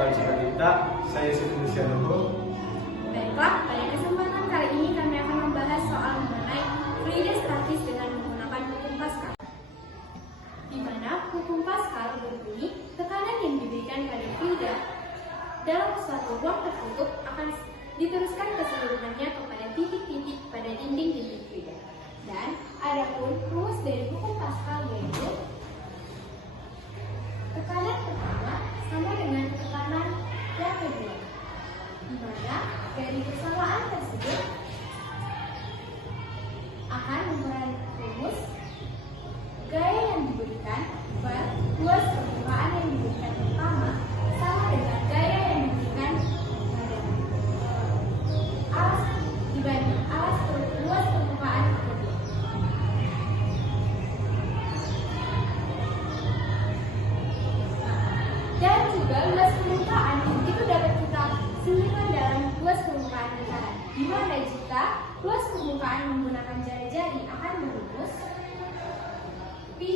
Salam Cita, saya Siti Nuho. Baiklah, pada kesempatan kali ini kami akan membahas soal mengenai free days gratis dengan menggunakan hukum Paskal. Di mana hukum Paskal berbunyi tekanan yang diberikan pada free day dalam suatu ruang tertutup akan diteruskan keseluruhannya kepada titik-titik pada dinding-dinding free day. Dan adapun rumus dari hukum Paskal yaitu tekanan pertama sama dengan tekanan yang kedua, di mana dari persamaan tersebut akan memperan rumus gaya yang diberikan luas permukaan yang diberikan pertama sama dengan gaya yang diberikan pada alas dibanding alas luas permukaan kedua. Dan juga luas permukaan itu dapat kita simpan dalam luas permukaan lingkaran, di mana jika luas permukaan menggunakan jari-jari akan merumus pi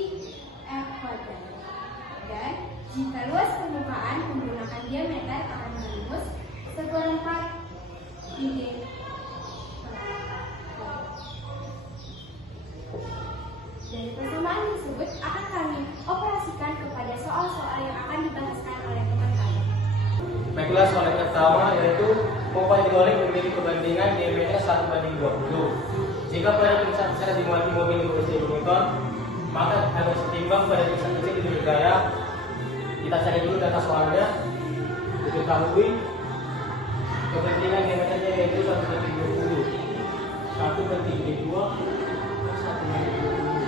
f kuadrat, dan jika luas permukaan menggunakan diameter akan merumus seperempat pi d. Dari persamaan tersebut akan kami operasikan kepada soal-soal yang akan dibahaskan oleh teman kami. Baiklah, soal yang pertama yaitu pompa hidrolik memiliki perbandingan diameter 1:20. Jika pada tulisan besar dimuati mobil yang berusia 2 meter, maka harus setimbang pada tulisan kecil di gaya. Kita cari dulu data soalnya. Diketahui perbandingan diameternya yaitu 1:20. 1/2, 1/20.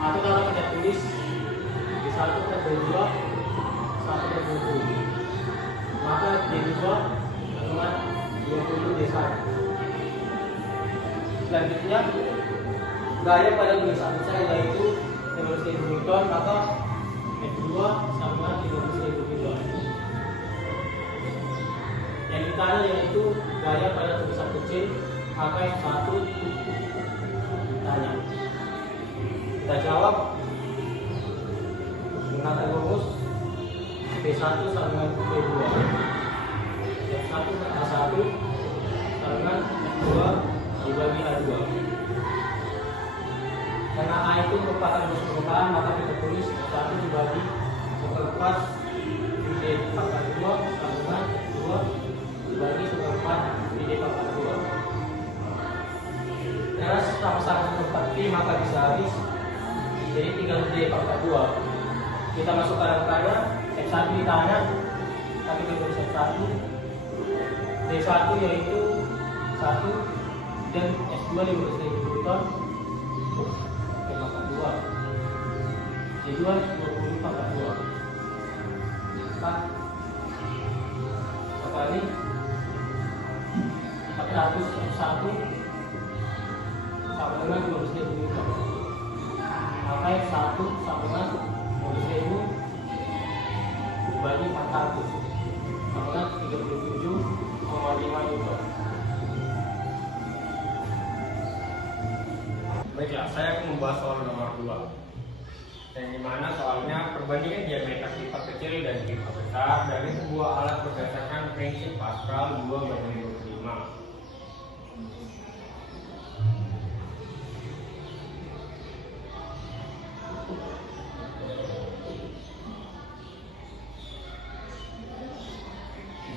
Atau kalau kita tulis di 1/2, 1/20, maka D2 dengan 20 D1. Selanjutnya, gaya pada tulisan besar yaitu 15.000 Newton, maka F2 sama 15.000 Newton. Yang di kanan yaitu gaya pada tulisan kecil, maka F1 ditanya. Kita jawab menggunakan rumus P1 sama dengan P2. F1 sama A1 sama dengan F2 dibagi A2. Karena A itu merupakan rumus permukaan, maka kita tulis F1 dibagi 1/4 D pangkat 2 sama dengan F2 dibagi 1/4 D pangkat 2. Karena sama-sama 1/4 P maka bisa habis, jadi tinggal D pangkat 2. Kita masuk ke angkanya, F1 ditanya, tapi kita tulis F1, D1 yaitu 1, dan S2 15.000 Newton, D pangkat 2, D2 20 pangkat 2. Maka sekali 400 F1 sama dengan 12.000 Newton. Maka F1 sama dengan 12.000 dibagi 400 sama dengan 37,5 Newton. Baiklah, saya akan membahas soal nomor 2, yang dimana soalnya perbandingan diameter pipa kecil dan pipa besar dari sebuah alat berdasarkan prinsip Paskal 2/25.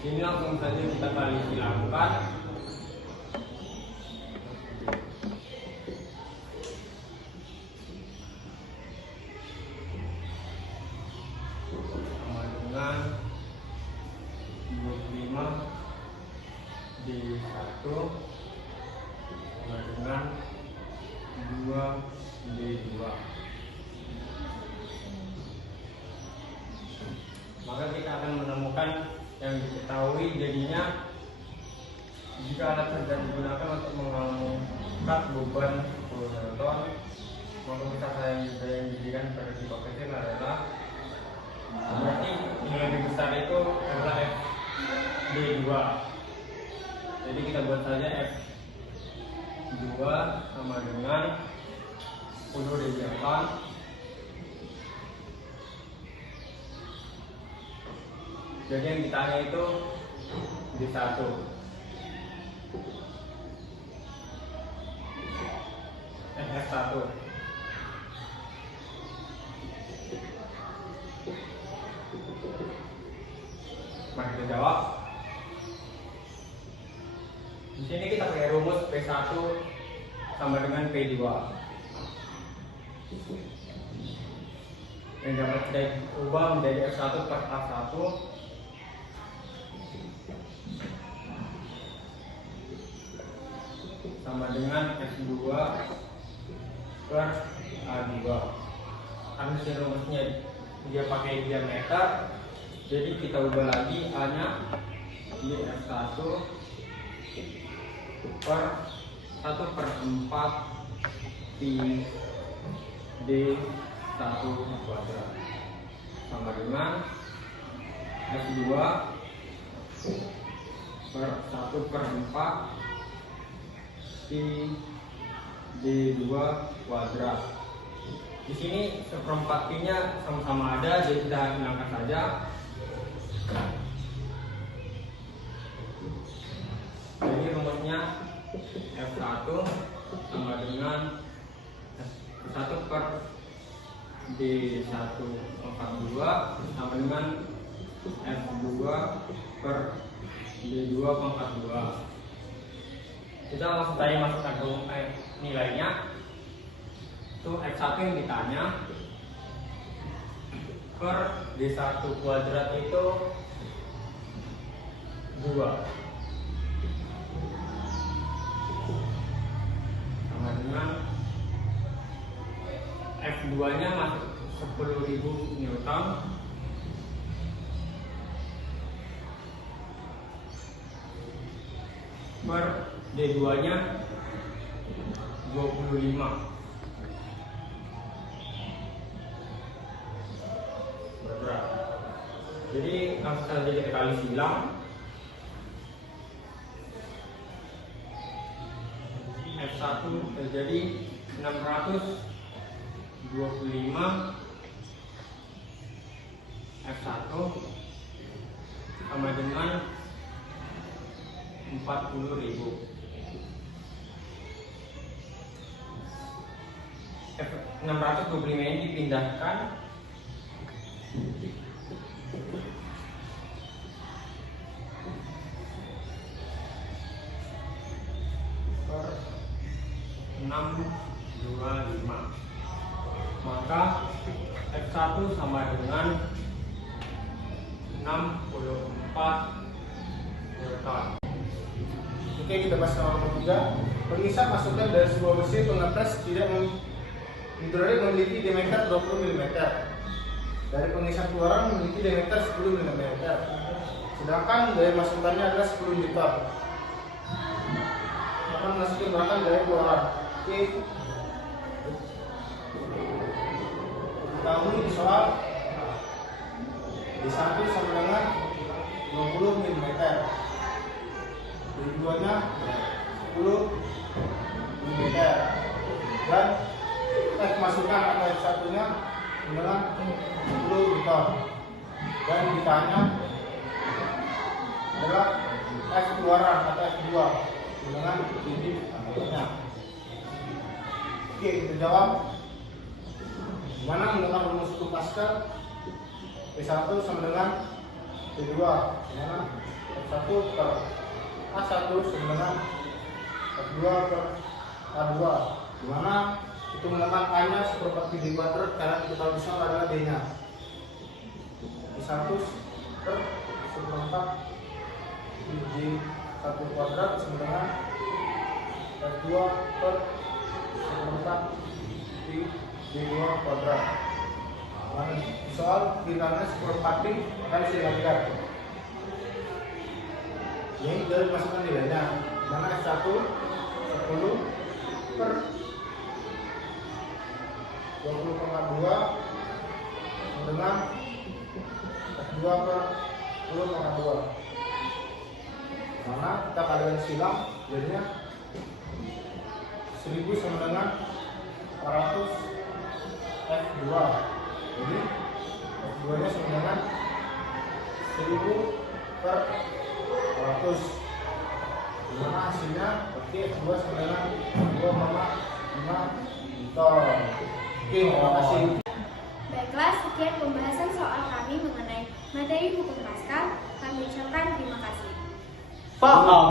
Ini langsung saja kita kali silakan. Sama dengan 25 D1 sama dengan 2 D2. Maka kita akan menemukan yang diketahui jadinya jika alat kerja digunakan untuk mengangkat beban 10 Newton, maka besar yang diberikan pada pipa kecil adalah berarti yang lebih besar itu adalah FD2. Jadi kita buat saja F2 sama dengan 10 D8 D Jadi yang ditanya itu D1. F1. Mari kita jawab. Di sini kita pakai rumus P1 sama dengan P2. Yang dapat kita ubah menjadi F1 per A1 sama dengan F2 per A2. Karena di rumusnya dia pakai diameter, jadi kita ubah lagi A nya di F1 per 1 per 4 pi D1 kuadrat sama dengan F2 per 1 per 4 pi D2 kuadrat. Di sini seperempat pi-nya sama-sama ada, jadi kita hilangkan saja. Jadi rumusnya F1 sama dengan F1 per D142 sama dengan F2 per D242. Kita langsung tanya masukkan nilainya. Itu F1 yang ditanya per D1 kuadrat itu 2 sama dengan F2 nya masuk 10.000 Newton per D2 nya 25 berat. Jadi langsung saja kita kali silang. F1 terjadi 625 F1 sama dengan 40.000. 625 ini dipindahkan per 625, maka F1 sama dengan 64 Newton. Oke, kita bahas nomor 3. Pengisap masukan dari sebuah besi pengepres tidak hidrolik memiliki diameter 20 mm. Dari pengisap keluaran memiliki diameter 10 mm. Sedangkan daya masukannya adalah 10 Newton. Akan masukin berapa daya keluaran? Oke. Diketahui di soal D1 sama dengan 20 mm. D2-nya 10 mm. Dan masukan atau F1-nya dengan 10 Newton. Dan ditanya adalah F keluaran atau F2 dengan titik antaranya. Oke, kita jawab. Gimana menggunakan rumus hukum Pascal? P1 sama dengan P2. Gimana? F1 per A1 sama dengan F2 per A2. Gimana? Itu menggunakan A-nya seperempat pi D kuadrat karena kita tahu besar adalah D-nya. P1 per seperempat pi D1 kuadrat sama dengan F2 per seperempat pi D2 kuadrat. Nah, soal bilangannya seperempat pi akan disingkatkan. Ini dari masukan nilainya. Mana F1 10 per 20,2 dengan F2 per 10,2. Mana kita kalian silang jadinya 1000 sama dengan 400 F2. Jadi F2 nya sama dengan 1000 per 100. Dimana hasilnya berarti S2 sama dengan 2,5 ton. Oke, terima kasih. Baiklah, sekian pembahasan soal kami mengenai materi hukum Pascal. Kami ucapkan terima kasih. Pak.